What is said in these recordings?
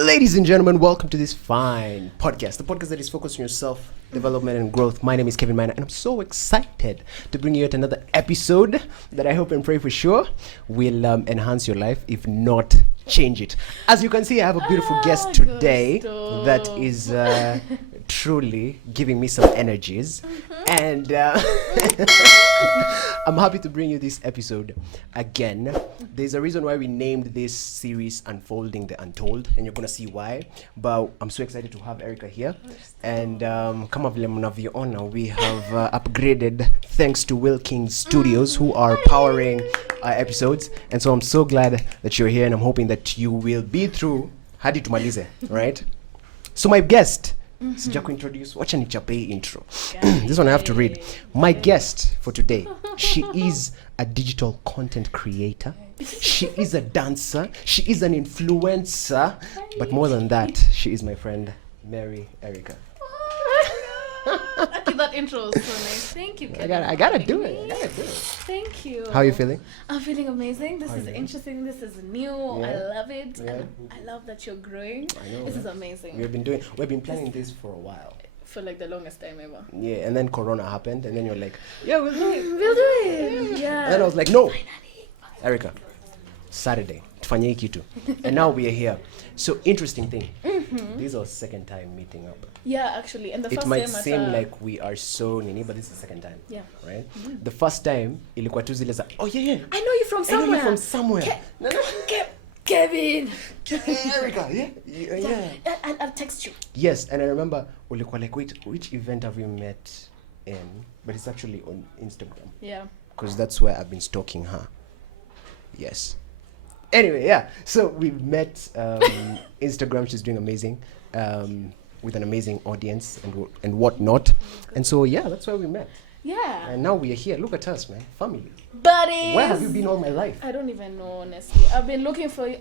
Ladies and gentlemen, welcome to this fine podcast, the podcast that is focused on your self-development and growth. My name is Kevin Maina, and I'm so excited to bring you yet another episode that I hope and pray for sure will enhance your life, if not change it. As you can see, I have a beautiful guest today that is truly giving me some energies, and I'm happy to bring you this episode again. There's a reason why we named this series Unfolding the Untold, and you're gonna see why. But I'm so excited to have Erica here, and kama vile mnavyoona, we have upgraded thanks to Will King Studios, who are powering our episodes. And so I'm so glad that you're here, and I'm hoping that you will be through hadi tumalize, right? So my guest, sija kuintroduce, wacha nichape intro. This one I have to read. My guest for today, she is a digital content creator. She is a dancer. She is an influencer. But more than that, she is my friend, Mary Erica. Okay, that intro was so nice. Thank you, Kevin. I gotta do it. Thank you. How are you feeling? I'm feeling amazing. This is interesting. This is new. Yeah. I love it. Yeah. And I love that you're growing. I know. This is amazing. We've been planning this for a while. For like the longest time ever. Yeah, and then Corona happened, and then you're like, yeah, we'll do it. We'll do it. Yeah. And then I was like, no, Erica, Saturday, tufanye hii kitu. And now we are here. So interesting thing. This is our second time meeting up. Yeah, actually, and the It first might time seem like we are so nini, but this is the second time. Yeah. Right? The first time, ilikuwa tu zile za, oh yeah. I know you from I know somewhere. you from somewhere. Kevin. Erica, yeah. I'll text you. Yes, and I remember ulikuwa like, wait, which event have we met in? But it's actually on Instagram. Yeah. Because that's where I've been stalking her. Yes. Anyway, yeah. So we've met Instagram. She's doing amazing, with an amazing audience and whatnot. And so yeah, that's where we met. Yeah. And now we are here. Look at us, man. Family. Buddies. Where have you been all my life? I don't even know, honestly. I've been looking for you.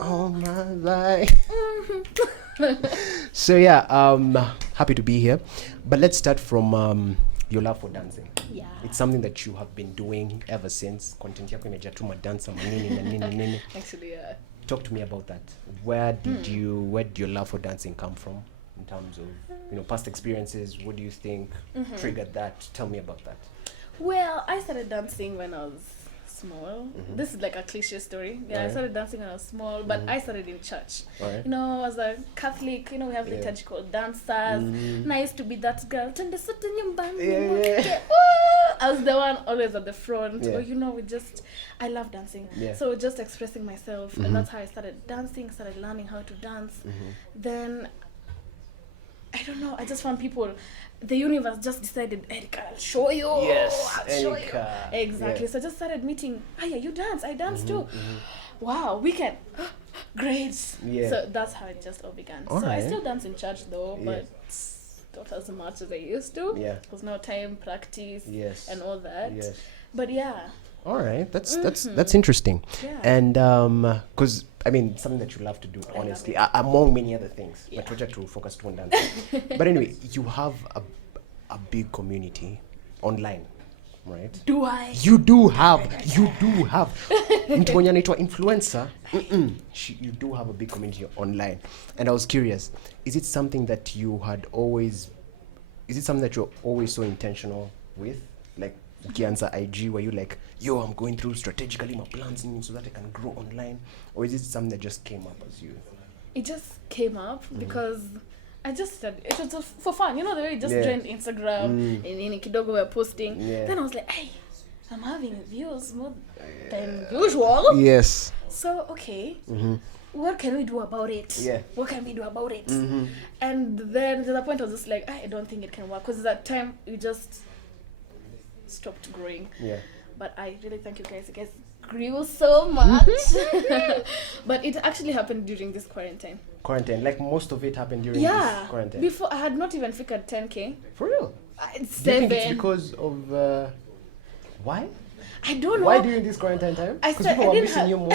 All my life. So yeah, happy to be here. But let's start from your love for dancing. Yeah. It's something that you have been doing ever since. Content yako imejaa tu madansa manini na nini. Actually, yeah. Talk to me about that. Where did your love for dancing come from in terms of, past experiences? What do you think triggered that? Tell me about that. Well, I started dancing when I was small. This is like a cliche story. Yeah, Right. I started dancing when I was small, but I started in church. Alright. As a Catholic, we have liturgical dancers. And I used to be that girl. Yeah. I was the one always at the front. Yeah. Or, I love dancing. Yeah. So just expressing myself. And that's how I started dancing, started learning how to dance. Then, I don't know, I just found people, the universe just decided, Erica, I'll show you. Yes, I'll show Erica. you. Exactly. Yeah. So I just started meeting, yeah, you dance, I dance too. Wow, weekend. Great. Yeah. So that's how it just all began. All so right. I still dance in church though, Yeah. but not as much as I used to. Yeah. Because no time, practice, Yes. and all that. Yes. But yeah. All right. That's interesting. Yeah. And because something that you love to do, honestly, among many other things. Yeah. But we're to focus on dancing. But anyway, you have a big community online, right? Do I? You do have. Mtu mwenye anaitwa influencer. You do have a big community online. And I was curious, is it something that you're always so intentional with? Like ukianza IG, where you like, yo, I'm going through strategically my plans so that I can grow online? Or is it something that just came up as you? It just came up because I just said it was just for fun. The way you just joined Instagram and in kidogo we're posting. Yeah. Then I was like, hey, I'm having views more than usual. Yes. So, okay, what can we do about it? Yeah. What can we do about it? And then to the point I was just like, I don't think it can work. Because at that time, we just stopped growing. Yeah. But I really thank you guys. You guys grew so much. But it actually happened during this quarantine. Like most of it happened during this quarantine. Before I had not even figured 10K. For real? It's Do you 7. think it's because of why? I don't know. Why during this quarantine time? Because people were missing you more.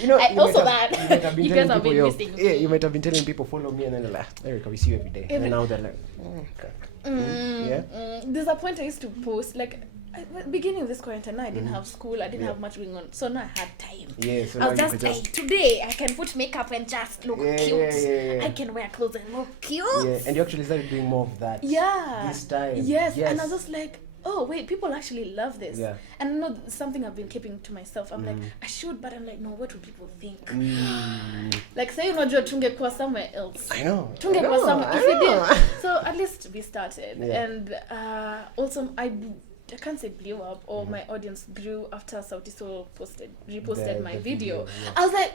You guys have been missing me. Yeah, you might have been telling people follow me, and then they're like, Erica, we see you every day. And now they're like, okay. There's a point I used to post, like, beginning of this quarantine, I didn't have school. I didn't have much going on, so now I had time. Yeah, so I now was you just, could hey, just today I can put makeup and just look cute. yeah. I can wear clothes and look cute. Yeah, and you actually started doing more of that. Yeah. This time. Yes. And I was just like, oh wait, people actually love this. Yeah. And I know something I've been keeping to myself. I'm like, I should, but I'm like, no, what would people think? Like, say unajua tungekuwa somewhere else. I know. Tungekuwa somewhere. If we did. So at least we started. Yeah. And also I can't say blew up, or my audience grew after Sauti Sol reposted my video. Yeah. I was like,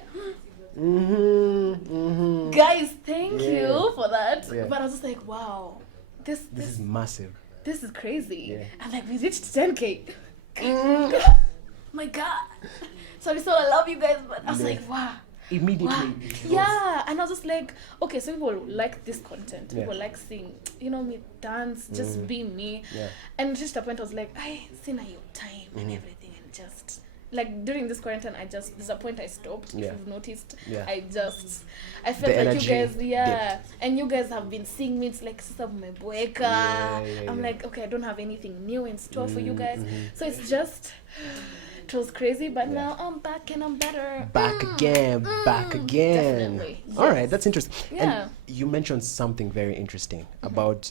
guys, thank you for that. Yeah. But I was just like, wow, this is massive. This is crazy. Yeah. And like we reached 10K. My God. Sorry, so I love you guys, but I was like, wow. Immediately. Wow. Yeah, and I was just like, okay, so people like this content. Yeah. People like seeing, me dance, just be me. Yeah. And just a point, I was like, I seen your time and everything, and just like during this quarantine, there's a point I stopped. Yeah. If you've noticed, Yeah. I felt The like energy you guys, dipped. and you guys have been seeing me. It's like Sasa Mmeboeka. I'm like, okay, I don't have anything new in store for you guys, so it's just. It was crazy, but now I'm back and I'm better. Back again. Definitely. All Yes. right, that's interesting. Yeah. And you mentioned something very interesting about,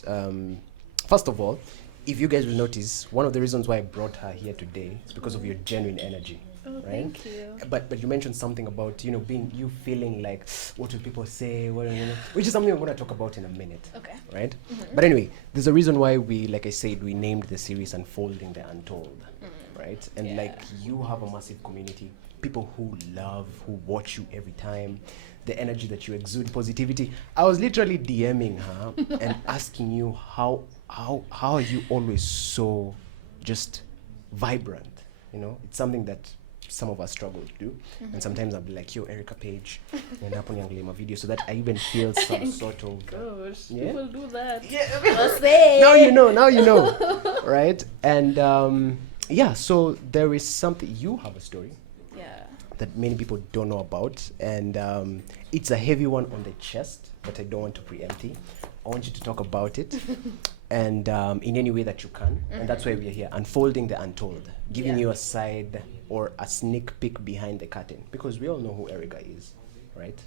first of all, if you guys will notice, one of the reasons why I brought her here today is because of your genuine energy. Oh, right? thank you. But you mentioned something about, feeling like, what will people say, which is something we're going to talk about in a minute. Okay. Right? But anyway, there's a reason why we, like I said, we named the series Unfolding the Untold. Right? And like you have a massive community, people who love, who watch you every time, the energy that you exude, positivity. I was literally DMing her and asking you how are you always so just vibrant? It's something that some of us struggle to do. And sometimes I'll be like, yo, Erica Page, and hapo niangalie my video so that I even feel some sort of Gosh, yeah? people do that. Yeah. I'll say. Now you know. Right? And so there is something, you have a story that many people don't know about, and it's a heavy one on the chest, but I don't want to preempt it. I want you to talk about it and in any way that you can, and that's why we're here, unfolding the untold, giving you a side or a sneak peek behind the curtain, because we all know who Erica is, right?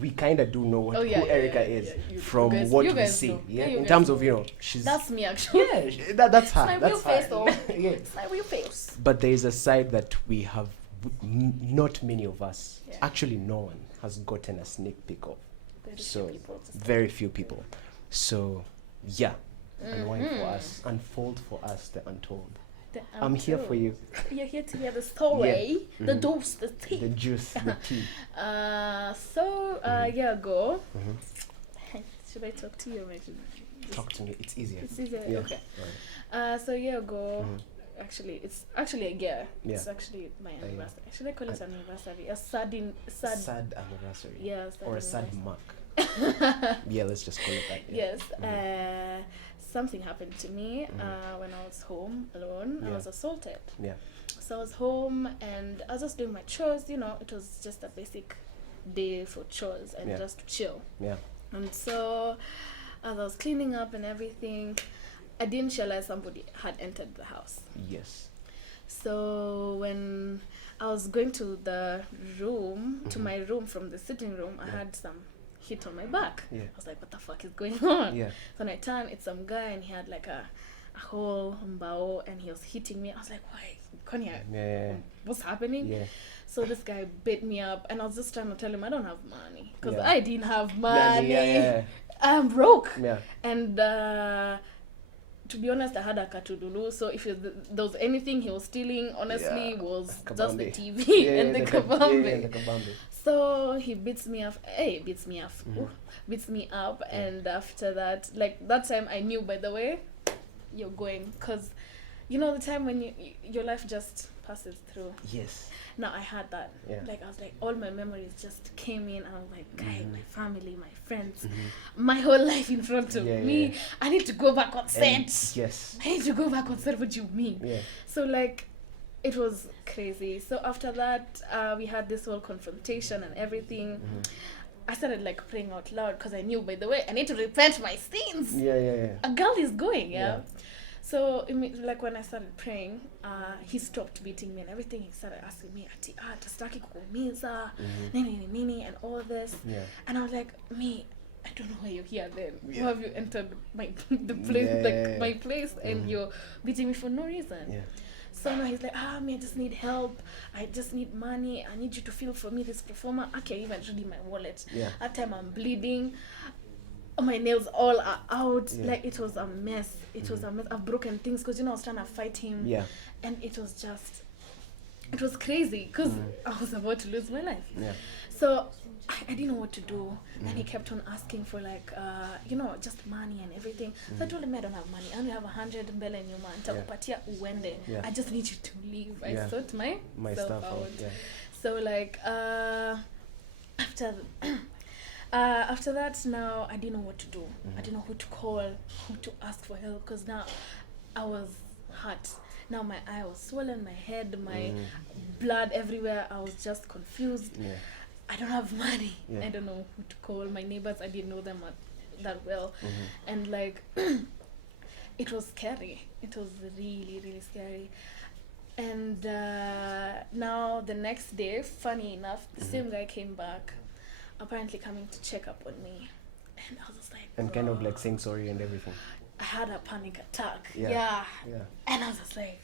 We kind of do know who Erica is from what we see. Know. In terms of, she's... That's me, actually. Yeah, that's her. It's my that's real her. face, though. Yeah. It's my real face. But there is a side that we have, not many of us, actually no one has gotten a sneak peek of. Very few people. So, yeah. Unwind for us, unfold for us the untold. I'm here for you. You're here to hear the story, the dose, the tea. The juice, the tea. A year ago, should I talk to you or maybe? Talk to me, it's easier. It's easier, Yeah. okay. So a year ago, it's actually a year. Yeah. It's actually my anniversary. Should I call it an anniversary? A sad Anniversary. Yeah, or a sad mark. Yeah, let's just call it that. Yeah. Yes. Something happened to me when I was home alone. I was assaulted. Yeah. So I was home and I was just doing my chores. It was just a basic day for chores and just to chill. Yeah. And so as I was cleaning up and everything, I didn't realize somebody had entered the house. Yes. So when I was going to the room, to my room from the sitting room, I had some hit on my back. Yeah. I was like, what the fuck is going on? Yeah. So when I turned, it's some guy and he had like a whole mbao and he was hitting me. I was like, why? Konya, what's happening? Yeah. So this guy beat me up and I was just trying to tell him I don't have money. Because Yeah. I didn't have money. Yeah. I'm broke. Yeah. And to be honest, I had a katululu, so if there was anything he was stealing, honestly, was just the TV and the kabambe. So he beats me up. Beats me up, and after that, like that time, I knew. By the way, you're going, cause the time when your life just passes through. Yes. Now I had that. Yeah. Like I was like, all my memories just came in. I was like, guy, my family, my friends, my whole life in front of me. Yeah. I need to go back on set. Yes. I need to go back on set. What do you mean? Yeah. So like, it was crazy. So after that, we had this whole confrontation and everything. I started like praying out loud because I knew, by the way, I need to repent my sins. Yeah. A girl is going, So like when I started praying, he stopped beating me and everything. He started asking me, ati tasitaki kukuumiza, nini and all this. Yeah. And I was like, I don't know why you're here then. Why have you entered my my place and you're beating me for no reason? Yeah. So now he's like, I just need help. I just need money. I need you to feel for me this performer. I can't even read my wallet. Yeah. That time I'm bleeding. My nails all are out. Like it was a mess. It was a mess. I've broken things because I was trying to fight him. Yeah. And it was crazy because I was about to lose my life. Yeah. So I didn't know what to do. And he kept on asking for like just money and everything. So I told him I don't have money. I only have 100 mbele nyuma. Nitakupatia uende. I just need you to leave. I sort my stuff out. Yeah. So like after that, now I didn't know what to do. I didn't know who to call, who to ask for help, because now I was hurt. Now my eye was swollen, my head, my blood everywhere. I was just confused. Yeah. I don't have money. Yeah. I don't know who to call. My neighbors, I didn't know them that well. And like, it was scary. It was really, really scary. And now the next day, funny enough, the same guy came back, apparently coming to check up on me. And I was just like, and kind of like saying sorry and everything. I had a panic attack. Yeah. And I was just like,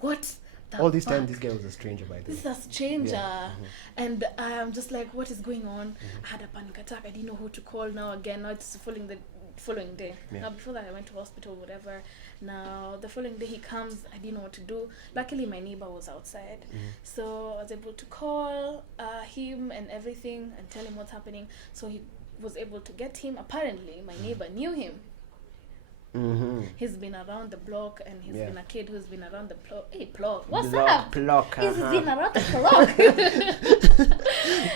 what? All this time, this guy was a stranger, by the way. This is a stranger. And I'm just like, what is going on? I had a panic attack. I didn't know who to call now again. Now it's the following day. Now before that, I went to hospital, whatever. Now the following day he comes, I didn't know what to do. Luckily, my neighbor was outside. So I was able to call him and everything and tell him what's happening. So he was able to get him. Apparently, my neighbor knew him. He's been around the block, and he's been a kid who's been around the block. Hey, block, what's up? He's been around the block.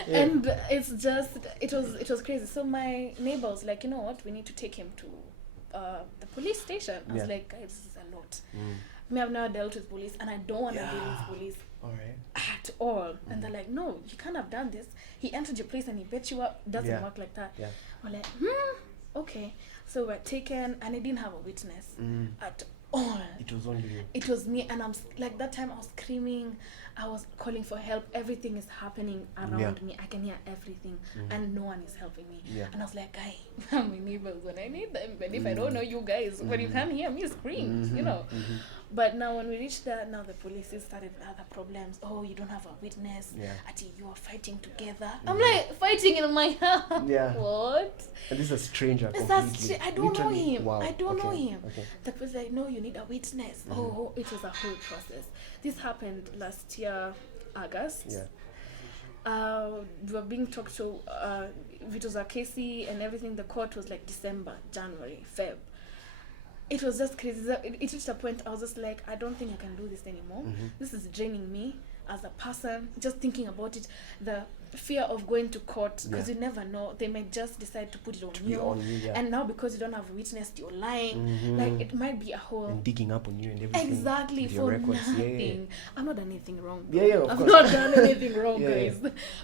And it's just, it was crazy. So my neighbor was like, you know what, we need to take him to the police station. I was like, guys, this is a lot. I've never dealt with police, and I don't want to deal with police at all. And they're like, no, you can't have done this. He entered your place and he bet you up. Doesn't work like that. We're like, okay. So we're taken, and I didn't have a witness at all. It was only you. It was me, and I'm like, that time I was screaming, I was calling for help. Everything is happening around me. I can hear everything, and no one is helping me. And I was like, guy, I'm my neighbors when I need them. But if I don't know you guys, when you can't hear me scream, you know. But now when we reached there, now the police started with other problems. Oh, you don't have a witness. Ati, you are fighting together. I'm like, fighting in my house. What? And this is a stranger. I don't know him. Wow. I don't know him. The police like, no, you need a witness. Oh, it was a whole process. This happened last year, August. We were being talked to. It was a case and everything. The court was like December, January, Feb. It was just crazy. It reached a point I was just like, I don't think I can do this anymore. This is draining me as a person. Just thinking about it, the fear of going to court, because you never know, they may just decide to put it on you. And now because you don't have a witness, you're lying. Like it might be a whole and digging up on you and everything. Exactly, for records. Nothing. I've not done anything wrong. Of I've not done anything wrong, guys.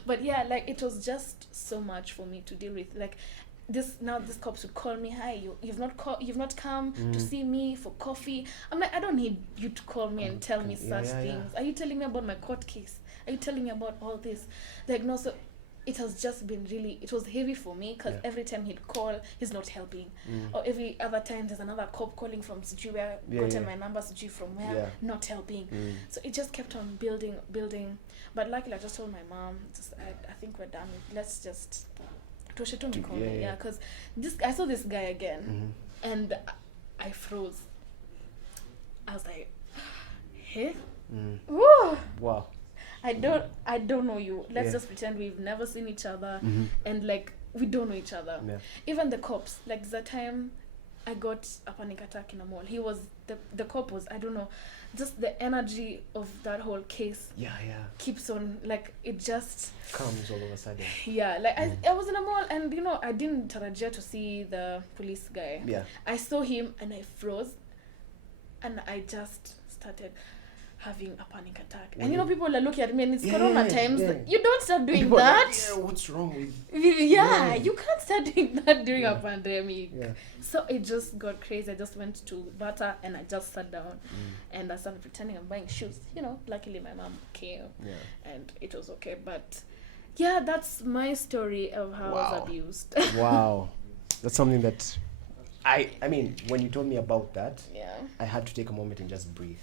But like it was just so much for me to deal with. Like this cops would call me, hi, you've not come to see me for coffee. I'm like, I don't need you to call me and tell me such things. Are you telling me about my court case? Are you telling me about all this? Like, no. So it has just been really, it was heavy for me, because every time he'd call, he's not helping. Or every other time there's another cop calling from Suji where gotten my number, Suji from where, not helping. So it just kept on building. But luckily I just told my mom, I think we're done. Let's just because I saw this guy again, and I froze. I was like, hey, wow. I don't know you. Let's just pretend we've never seen each other, and like we don't know each other. Even the cops, like the time I got a panic attack in a mall, he was the cop was, I don't know, just the energy of that whole case keeps on, like it just comes all of a sudden. Like I was in a mall, and I didn't tarajia to see the police guy. I saw him and I froze, and I just started, having a panic attack. And people are looking at me, and it's Corona times. You don't start doing people that. What's wrong with? You can't start doing that during a pandemic. So it just got crazy. I just went to Bata and I just sat down and I started pretending I'm buying shoes. Luckily my mom came and it was okay. But yeah, that's my story of how I was abused. Wow. That's something that I mean, when you told me about that, I had to take a moment and just breathe.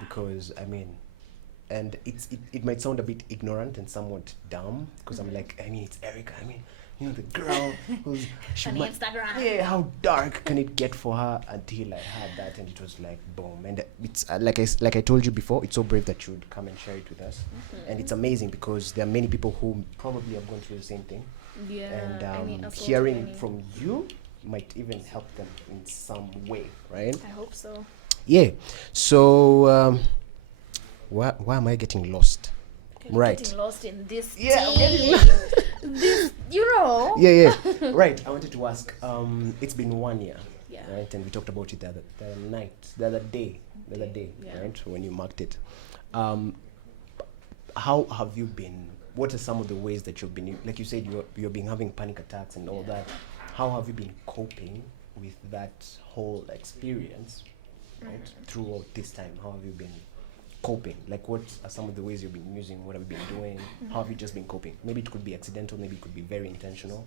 Because and it might sound a bit ignorant and somewhat dumb because I'm like, it's Erica. The girl who's on Instagram. Yeah, how dark can it get for her? Until I had that, and it was like boom. And it's like I told you before, it's so brave that you would come and share it with us, and it's amazing because there are many people who probably have gone through the same thing. And hearing from you might even help them in some way, right? I hope so. Yeah. So, why am I getting lost? Getting lost in this. Yeah. This, Yeah. Right. I wanted to ask. It's been 1 year. Yeah. Right. And we talked about it the other day, right? When you marked it. How have you been? What are some of the ways that you've been? Like you said, you've been having panic attacks and all that. How have you been coping with that whole experience? Right, throughout this time, how have you been coping? Like, what are some of the ways you've been using? What have you been doing? How have you just been coping? Maybe it could be accidental, maybe it could be very intentional,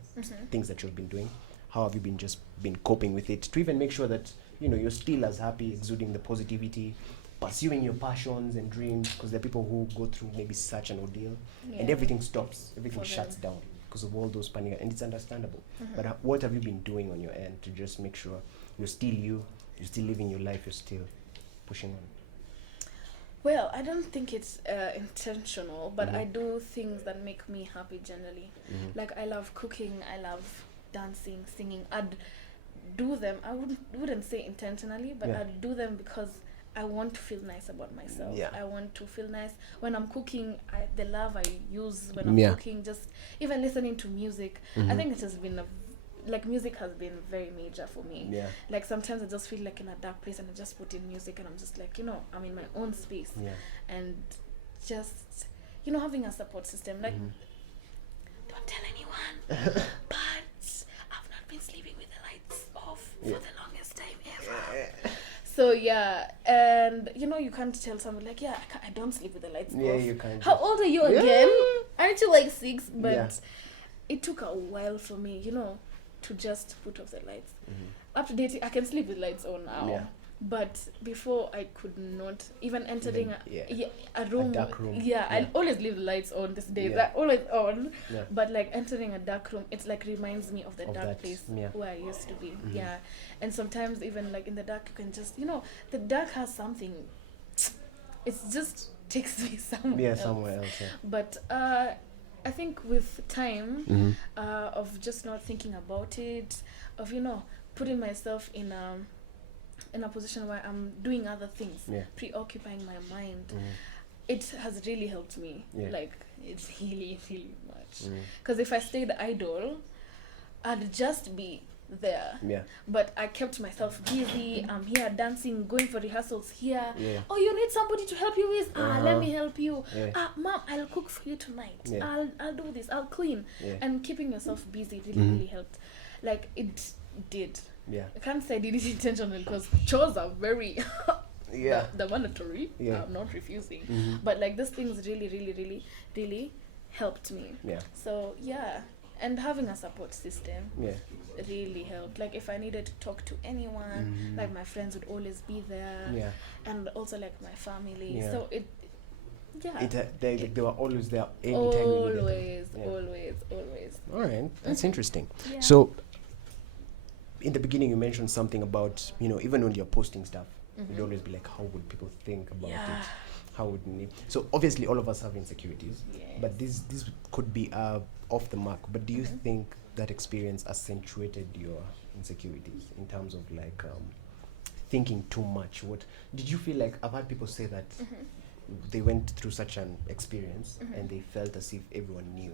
things that you've been doing. How have you been coping with it to even make sure that you're still as happy, exuding the positivity, pursuing your passions and dreams? Because there are people who go through maybe such an ordeal and everything stops, everything shuts down because of all those panic, and it's understandable. But what have you been doing on your end to just make sure you're still you're still living your life, you're still pushing on? Well, I don't think it's intentional, but I do things that make me happy generally. Like, I love cooking, I love dancing, singing. I'd do them, I wouldn't say intentionally, but I'd do them because I want to feel nice about myself. I want to feel nice when I'm cooking. The love I use when I'm cooking, just even listening to music. I think it has been music has been very major for me. Like, sometimes I just feel like in a dark place and I just put in music and I'm just like, I'm in my own space. And just, having a support system. Like, don't tell anyone, but I've not been sleeping with the lights off for the longest time ever. So and you can't tell someone like, I don't sleep with the lights off. You can't. How old are you again? Aren't you like 6? But it took a while for me, to just put off the lights. Up to date, I can sleep with lights on now. But before, I could not even entering a room. A dark room. I always leave the lights on these days. They're always on. But like entering a dark room, it's like reminds me of the dark place where I used to be. And sometimes even like in the dark, you can just the dark has something. It just takes me somewhere else. But I think with time of just not thinking about it, of putting myself in a position where I'm doing other things, preoccupying my mind, it has really helped me. Like, it's really, really much. Because if I stayed idle, I'd just be there. But I kept myself busy. I'm here dancing, going for rehearsals here. Oh, you need somebody to help you with? Let me help you. Mom, I'll cook for you tonight. I'll do this. I'll clean. And keeping yourself busy really, really helped. Like, it did. I can't say I did it intentionally because chores are very they're mandatory. I'm not refusing. But like, these things really, really, really, really helped me. So and having a support system really helped. Like, if I needed to talk to anyone, like, my friends would always be there. And also like my family. So it they were always there anytime you needed them. Always. All right, that's interesting. So in the beginning, you mentioned something about, even when you're posting stuff, you'd always be like, how would people think about it? How would me? So obviously, all of us have insecurities, but this could be off the mark. But do you think that experience accentuated your insecurities in terms of like thinking too much? What did you feel like? I've had people say that they went through such an experience and they felt as if everyone knew.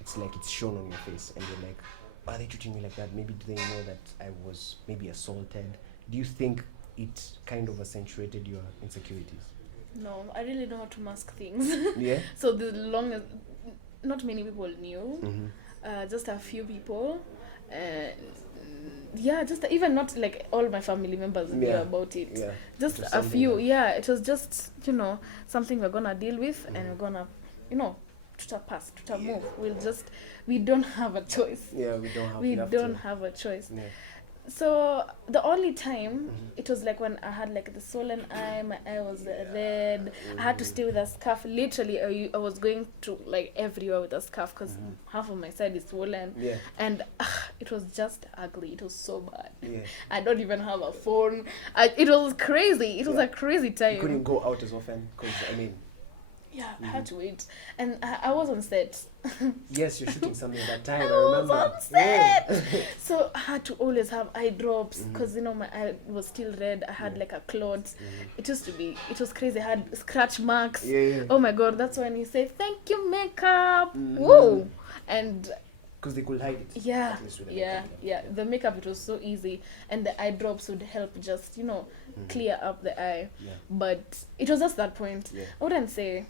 It's like it's shown on your face, and you're like, are they treating me like that? Maybe do they know that I was maybe assaulted? Do you think it kind of accentuated your insecurities? No, I really know how to mask things. Yeah. So the longest, not many people knew. Just a few people. Yeah, just even not like all my family members knew about it. Yeah. Just a few. Yeah, it was just, something we're gonna deal with, and we're gonna, move. We don't have a choice. Yeah, we don't have. We don't have a choice. Yeah. So the only time it was like when I had like the swollen eye, my eye was red. I had to stay with a scarf. Literally, I was going to like everywhere with a scarf because half of my side is swollen. Yeah. And it was just ugly. It was so bad. Yeah. I don't even have a phone. It was crazy. It was a crazy time. You couldn't go out as often because yeah, I had to wait. And I was on set. Yes, you're shooting something at that time. I remember. was on set. Yeah. So I had to always have eye drops because, my eye was still red. I had like a clot. It was crazy. I had scratch marks. Yeah. Oh my God, that's when you say, thank you, makeup. Whoa. And because they could hide it. Yeah, yeah. The makeup, it was so easy. And the eye drops would help just, clear up the eye. Yeah. But it was just that point. Yeah. I wouldn't say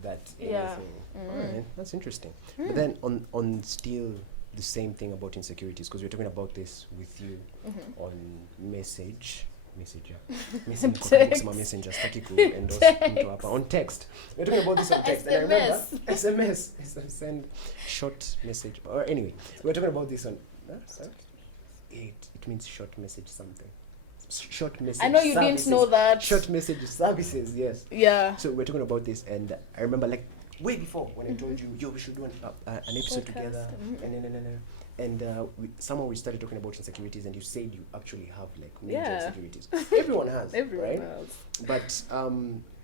that Alright, that's interesting. But then on still the same thing about insecurities, because we're talking about this with you on messenger on text. We're talking about this on text. And I remember SMS. Send short message. Or anyway, we're talking about this on it means short message something. Short message. I know you services. didn't know that. Short message services, yes. Yeah. So we're talking about this, and I remember like way before when I told you, yo, we should do an episode together, and somehow we started talking about insecurities, and you said you actually have like major insecurities. Everyone has, right? But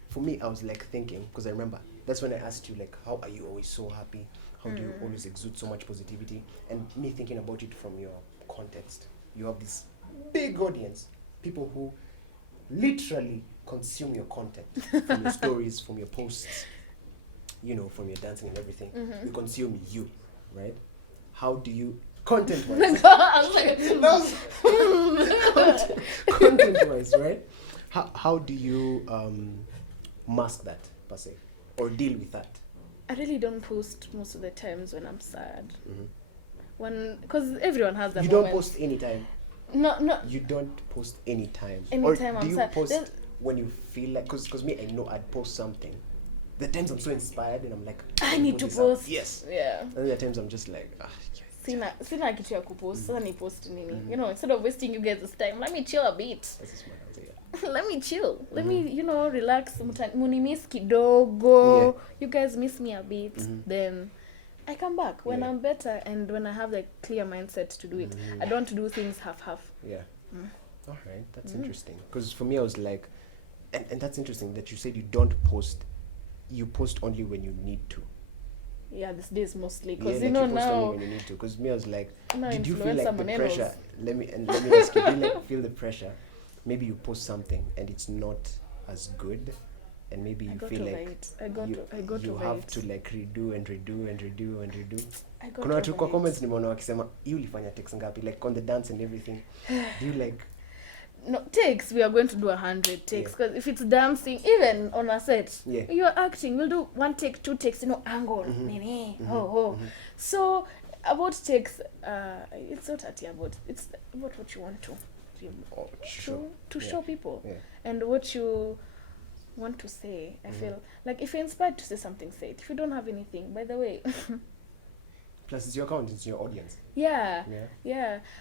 for me, I was like thinking, because I remember that's when I asked you like, how are you always so happy? How do you always exude so much positivity? And me thinking about it from your context, you have this big audience. People who literally consume your content from your stories, from your posts, from your dancing and everything. We consume you, right? How do you content-wise? Content-wise, right? How do you mask that per se, or deal with that? I really don't post most of the times when I'm sad. Because everyone has that. You don't post anytime. No. You don't post anytime. Anytime I'm sad. Post when you feel like, because me, I know I'd post something. The times I'm so inspired and I'm like, I need to post. Yes. Yeah. And the times I'm just like, sina kitu ya kupost. Sasa ni post nini? Instead of wasting you guys' time, let me chill a bit. That's a smart answer, let me chill. Let me, relax. Muni miss kidogo. Yeah. You guys miss me a bit. Then I come back when I'm better and when I have the clear mindset to do it. I don't do things half-half. Yeah. All right. That's interesting. Because for me, I was like, and that's interesting that you said you don't post. You post only when you need to. Yeah, these days mostly. Because, you post now... only when you need to. Because me, I was like, did you feel like the pressure? Else. Let me ask you, did you feel the pressure? Maybe you post something and it's not as good. And maybe you feel like you have to like redo. Kuna watu kwa comments nimeona wakisema you ulifanya takes ngapi like on the dance and everything. Do you like no takes? We are going to do 100 takes because if it's dancing, even on a set, you're acting, we'll do 1 take, 2 takes, angle. So about takes, it's not about, it's about what you want to show people and what you want to say. I feel like if you're inspired to say something, say it. If you don't have anything, by the way. Plus it's your account, it's your audience. Yeah.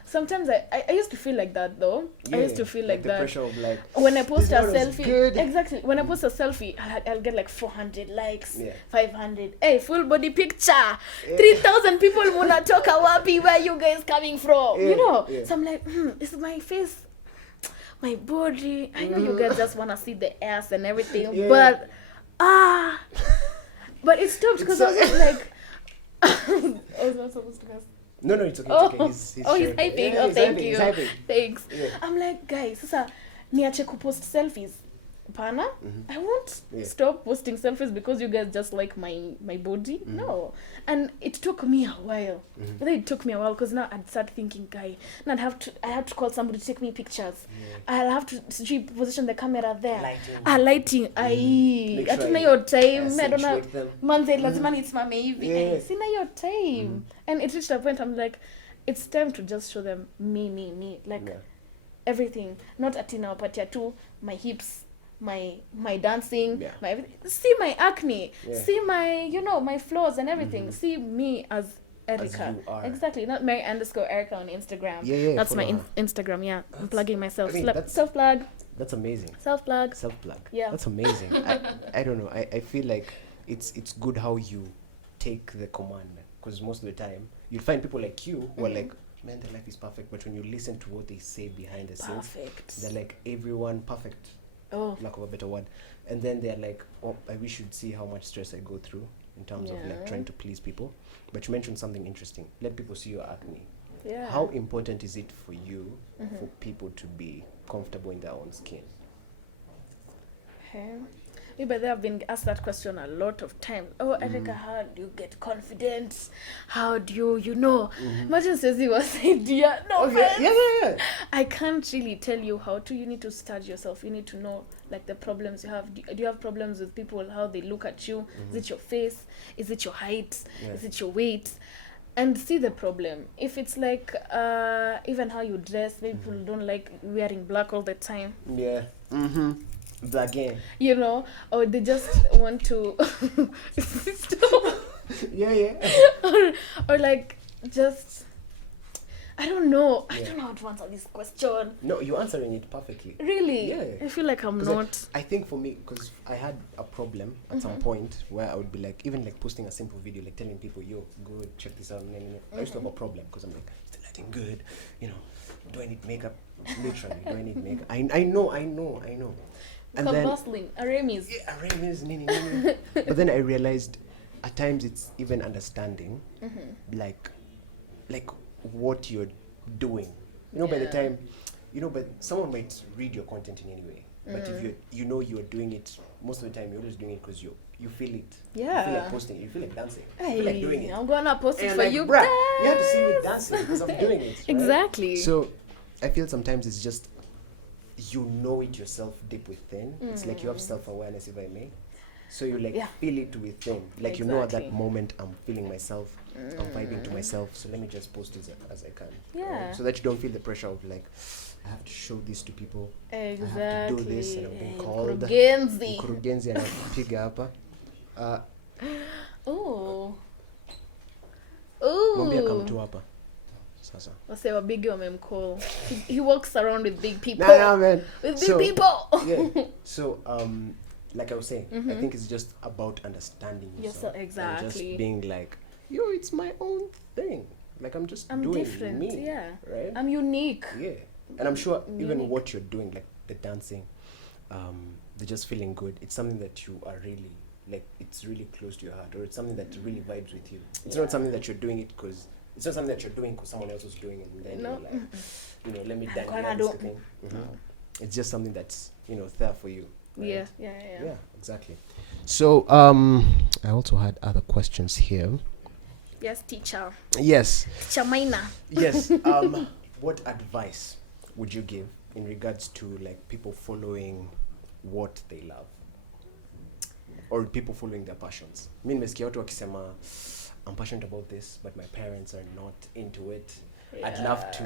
Sometimes I used to feel like that though. I used to feel like the that. Pressure of like, when I post a selfie, exactly. When I post a selfie, I'll get like 400 likes, 500. Hey, full body picture, 3,000 people muna talk wapi, where you guys coming from? So I'm like, is my face, my body. I know you guys just wanna see the ass and everything, but it stopped because I was just like. I was not supposed to ask. No, it's okay. It's okay. He's hyping. Thank you. Thanks. Yeah. I'm like, guys, sasa niache kupost selfies. Pana, I won't stop posting selfies because you guys just like my body. No. And it took me a while. But it took me a while because now I'd start thinking, guy, now I have to call somebody to take me pictures. I'll have to position the camera there. Lighting. Hatuna your time. I don't know. Manze lazima nisimame hivi. Sina your time. And it reached a point I'm like, it's time to just show them me. Like everything. Not atina wapatia tu, my hips, my dancing, my everything. See my acne, see my my flaws and everything. See me as Erica. As exactly, not Mary_Erica on Instagram. That's my Instagram. I'm plugging myself. Self plug. That's amazing. Self plug. Yeah, that's amazing. I don't know. I feel like it's good how you take the command, because most of the time you'll find people like you who are like, man, their life is perfect, but when you listen to what they say behind the scenes, they're like, everyone perfect. Lack of a better word. And then they're like, oh, I wish you'd see how much stress I go through in terms of like trying to please people. But you mentioned something interesting. Let people see your acne. Yeah. How important is it for you for people to be comfortable in their own skin? But I've been asked that question a lot of times. Oh, Erica, how do you get confidence? How do you Imagine Ceci was idea. No, yeah. I can't really tell you how to. You need to study yourself. You need to know like the problems you have. Do you have problems with people, how they look at you? Is it your face? Is it your height? Is it your weight? And see the problem. If it's like even how you dress, maybe people don't like wearing black all the time. Yeah. Black game. Or they just want to or like just I don't know how to answer this question. No, you're answering it perfectly. Really? Yeah. I feel like I'm not. I think for me, because I had a problem at some point where I would be like, even like posting a simple video, like telling people, yo, go check this out. I used to have a problem because I'm like, is the lighting good? Do I need makeup? Literally, do I need makeup? I know. And then Aramis. Nini. But then I realized at times it's even understanding like what you're doing. By the time but someone might read your content in any way. But if you're doing it, most of the time you're always doing it because you feel it. Yeah. You feel like posting, you feel like dancing. You feel like doing it. I'm gonna post it for you. Bruh, you have to see me dancing because I'm doing it. Right? Exactly. So I feel sometimes it's just you know it yourself deep within. It's like you have self-awareness, if I may. So you feel it within. Like at that moment I'm feeling myself, I'm vibing to myself, so let me just post as I can. Yeah. Right? So that you don't feel the pressure of like, I have to show this to people. Exactly. I have to do this and I'm being called. Mkurugenzi anapiga hapa. Mwambia come to hapa. Wase wabigi wamemcall. He walks around with big people. Nah, man. With big people. Yeah. So like I was saying, I think it's just about understanding yourself. Exactly. And just being like, yo, it's my own thing. Like I'm doing different. Me. Yeah. Right? I'm unique. Yeah. And I'm sure even what you're doing, like the dancing, the just feeling good, it's something that you are really like, it's really close to your heart, or it's something that really vibes with you. It's not something that you're doing it because it's not something that you're doing because someone else was doing it, and then you're like, let me dance this thing. It's just something that's there for you. Right? Yeah, exactly. So I also had other questions here. Yes, teacher. Yes. Teacher Maina. Yes. What advice would you give in regards to like people following what they love, or people following their passions? Nimesikia watu wakisema, I'm passionate about this, but my parents are not into it. Yeah. I'd love to,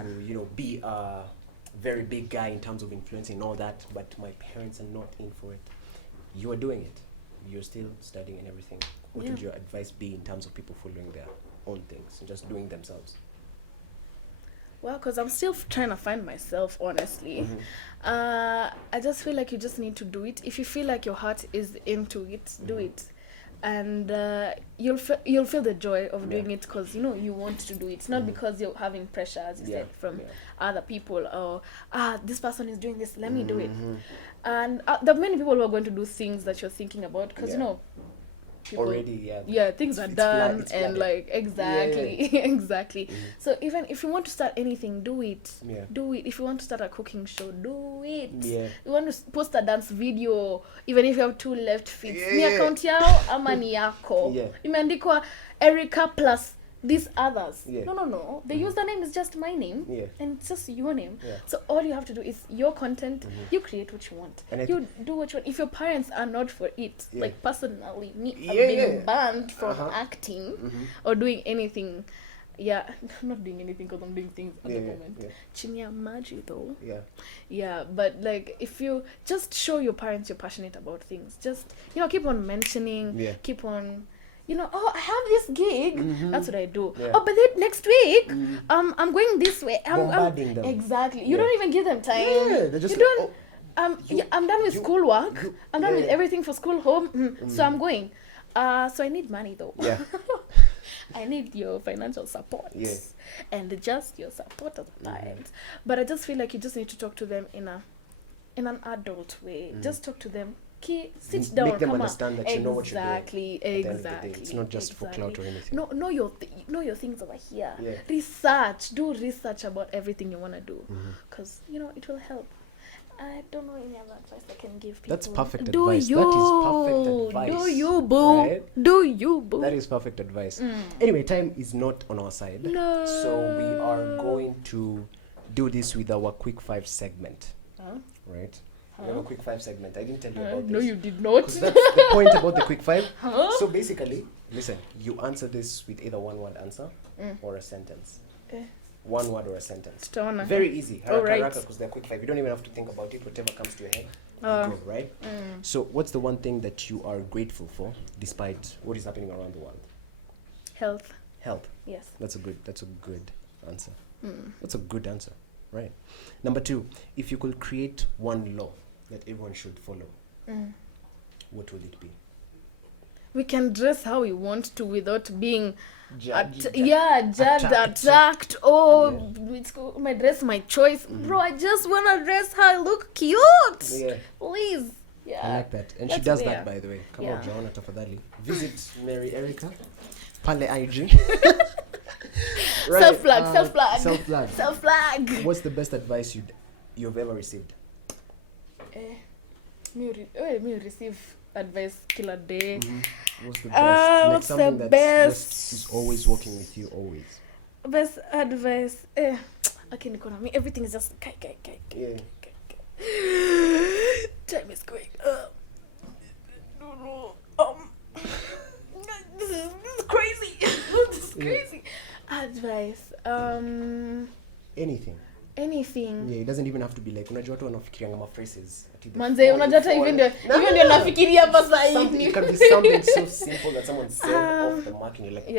be a very big guy in terms of influencing and all that, but my parents are not in for it. You are doing it. You're still studying and everything. What would your advice be in terms of people following their own things and just doing themselves? Well, because I'm still trying to find myself, honestly. I just feel like you just need to do it. If you feel like your heart is into it, do it. And you'll feel the joy of doing it because you want to do it. It's not because you're having pressure, as you said, from other people, or this person is doing this, let me do it. And there are many people who are going to do things that you're thinking about because people already, things are done it's and like exactly exactly. So even if you want to start anything, do it. Do it. If you want to start a cooking show, do it. You want to post a dance video, even if you have 2 left feet, ni account yao ama ni yako, imeandikwa Erica plus these others. No. The username is just my name and it's just your name. So all you have to do is your content. You create what you want. And you do what you want. If your parents are not for it, like personally, me, I've been banned from acting or doing anything. Not doing anything because I'm doing things at the moment. Chini ya maji though. But like if you just show your parents you're passionate about things, just keep on mentioning, keep on. I have this gig. That's what I do. Oh, but then next week, I'm going this way. Bombarding them. Exactly. You don't even give them time. They're just I'm done with schoolwork. I'm done with everything for school home. So I'm going. So I need money though. I need your financial support. And just your support at times. But I just feel like you just need to talk to them in an adult way. Just talk to them. Sit down, make them understand that you know what you're doing. Exactly. It's not just for clout or anything. Know your things over here. Do research about everything you want to do, because it will help. I don't know any other advice I can give people. That's perfect advice. That is perfect advice. Do you, boo? Right? Do you, boo? That is perfect advice. Anyway, time is not on our side. No. So we are going to do this with our quick 5 segment. Right? We have a quick 5 segment. I didn't tell you about this. No, you did not. That's the point about the quick 5. So basically, listen, you answer this with either one word answer or a sentence. One word or a sentence. Very easy. Haraka, because they're quick 5. You don't even have to think about it. Whatever comes to your head, you go, right? So what's the one thing that you are grateful for despite what is happening around the world? Health. Yes. That's a good answer. That's a good answer. Right. Number 2, if you could create one law that everyone should follow, what would it be? We can dress how we want to without being judged, attacked. It's my dress, my choice. Bro, I just want to dress how I look cute. Please. I like that. And she does that, by the way. Come on, Joanna, tafadhali. Visit Mary Erica. Pale IG. Right. Self-flag. What's the best advice you've ever received? Me receive advice kila day. What's the best? What's the best? Is always working with you, always. Best advice. Okay, Nikona, me everything is just kai. Time is going up. This is crazy. This is crazy. Advice. Anything. Yeah, it doesn't even have to be like unajua watu wanafikiria ngama phrases. Manze, unajua hata even ndio nafikiria hapa sasa hivi. It can be something so simple that someone said off the mark and you're like,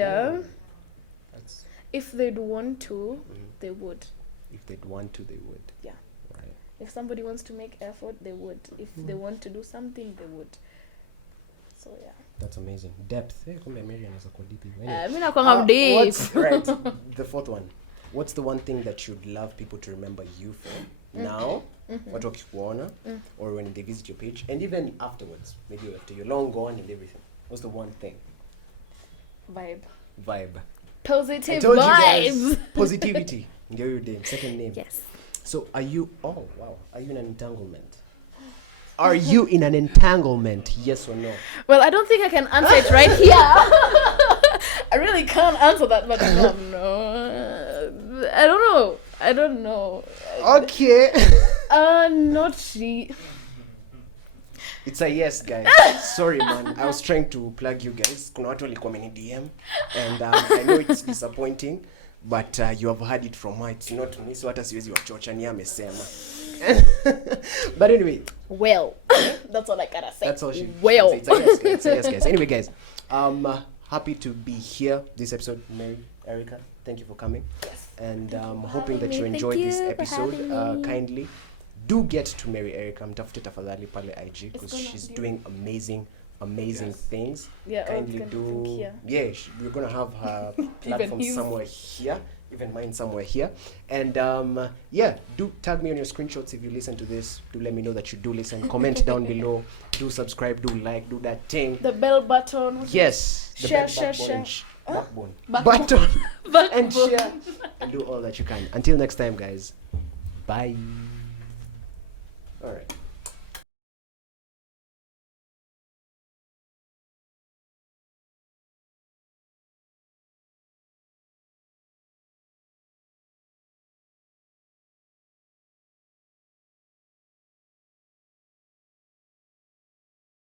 if they'd want to, they would. If they'd want to, they would. Yeah. Right. If somebody wants to make effort, they would. If they want to do something, they would. So yeah. That's amazing. Depth. Kumbe Mary anaweza kuwa deep. Mimi nakuwa deep. Right. The 4th one. What's the one thing that you'd love people to remember you for now, watu wakikuona, or when they visit your page, and even afterwards, maybe after you're long gone and everything? What's the one thing? Vibe. Positive vibes. Positivity. Ndio your name, second name. Yes. So are you in an entanglement? Are you in an entanglement? Yes or no? Well, I don't think I can answer it right here. I really can't answer that, but no. I don't know. Okay. Not really. It's a yes, guys. Sorry, man. I was trying to plug you guys. Kuna watu walikuwa wameni DM, and I know it's disappointing, but you have heard it from her. It's not me, so hata siwezi wachocha, ni amesema. But anyway, well, that's all I gotta say. That's all she. Well, it's a yes, guys. Anyway, guys, happy to be here this episode. Mary, Erica, thank you for coming. Yes. And hoping that you enjoyed this episode. Kindly do get to Mary Erica. Mtafute tafadhali pale IG because she's doing amazing things. Yeah, kindly do. Yeah, we're gonna have her platform somewhere here. even mine somewhere here. And do tag me on your screenshots if you listen to this. Do let me know that you do listen. Comment down below. Do subscribe. Do like. Do that thing. The bell button. Yes. The share. backbone. Backbone. And share. And do all that you can. Until next time, guys. Bye. All right.